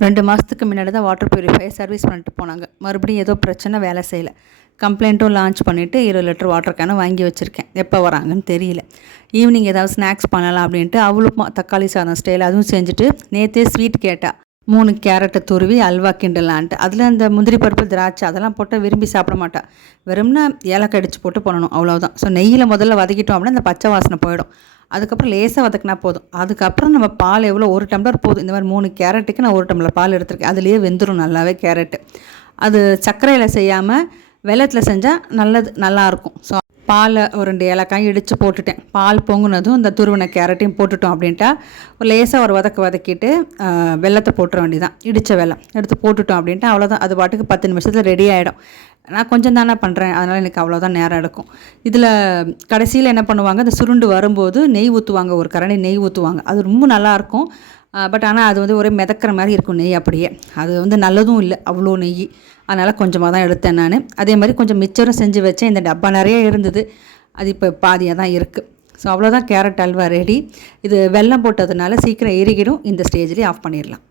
2 மாதத்துக்கு முன்னாடி தான் வாட்டர் பியூரிஃபையர் சர்வீஸ் பண்ணிட்டு போனாங்க. மறுபடியும் ஏதோ பிரச்சனை, வேலை செய்யலை. கம்ப்ளைண்ட்டும் லான்ச் பண்ணிவிட்டு 20 லிட்டர் வாட்டர் கேனை வாங்கி வச்சுருக்கேன். எப்போ வராங்கன்னு தெரியல. ஈவினிங் ஏதாவது ஸ்நாக்ஸ் பண்ணலாம் அப்படின்ட்டு அவளும் தக்காளி சாதம் ஸ்டைல் அதுவும் செஞ்சுட்டு நேற்றே ஸ்வீட் கேட்டா. 3 கேரட்டை துருவி அல்வா கிண்டலான்ட்டு. அதில் அந்த முந்திரி பருப்பு, திராட்சை அதெல்லாம் போட்டால் விரும்பி சாப்பிட மாட்டா. வெறும்னா ஏலக்காய் அடித்து போட்டு பண்ணணும், அவ்வளோதான். ஸோ நெய்யில் முதல்ல வதக்கிட்டோம் அப்படின்னா அந்த பச்சை வாசனை போயிடும். அதுக்கப்புறம் லேசாக வதக்கினா போதும். அதுக்கப்புறம் நம்ம பால் எவ்வளோ, 1 டம்ளர் போதும். இந்த மாதிரி 3 கேரட்டுக்கு நான் 1 டம்ளர் பால் எடுத்துருக்கேன். அதுலேயே வெந்துடும் நல்லாவே கேரட்டு. அது சர்க்கரையில் செய்யாமல் வெல்லத்தில் செஞ்சால் நல்லாயிருக்கும். ஸோ பாலை ஒரு 2 ஏலக்காய் இடித்து போட்டுட்டேன். பால் பொங்குனதும் இந்த துருவின கேரட்டையும் போட்டுட்டோம் அப்படின்ட்டா லேசாக ஒரு வதக்கிட்டு வெல்லத்தை போட்டுற வேண்டியதான். இடித்த வெல்லம் எடுத்து போட்டுட்டோம் அப்படின்ட்டு அவ்வளோதான். அது பாட்டுக்கு 10 நிமிஷத்தில் ரெடி ஆகிடும். நான் கொஞ்சம் தானே பண்ணுறேன், அதனால் எனக்கு அவ்வளோதான் நேரம் எடுக்கும். இதில் கடைசியில் என்ன பண்ணுவாங்க, இந்த சுருண்டு வரும்போது நெய் ஊற்றுவாங்க, ஒரு கரண்டி நெய் ஊற்றுவாங்க. அது ரொம்ப நல்லாயிருக்கும். பட் ஆனால் அது வந்து ஒரே மிதக்கிற மாதிரி இருக்கும் நெய் அப்படியே. அது நல்லதும் இல்லை அவ்வளோ நெய். அதனால் கொஞ்சமாக தான் எடுத்தேன் நான். அதே மாதிரி கொஞ்சம் மிச்சரும் செஞ்சு வச்சேன். இந்த டப்பா நிறைய இருந்தது, அது இப்போ பாதியாக தான் இருக்குது. ஸோ அவ்வளோதான், கேரட் அல்வா ரெடி. இது வெல்லம் போட்டதுனால சீக்கிரம் எரிக்கிடும். இந்த ஸ்டேஜ்லேயே ஆஃப் பண்ணிடலாம்.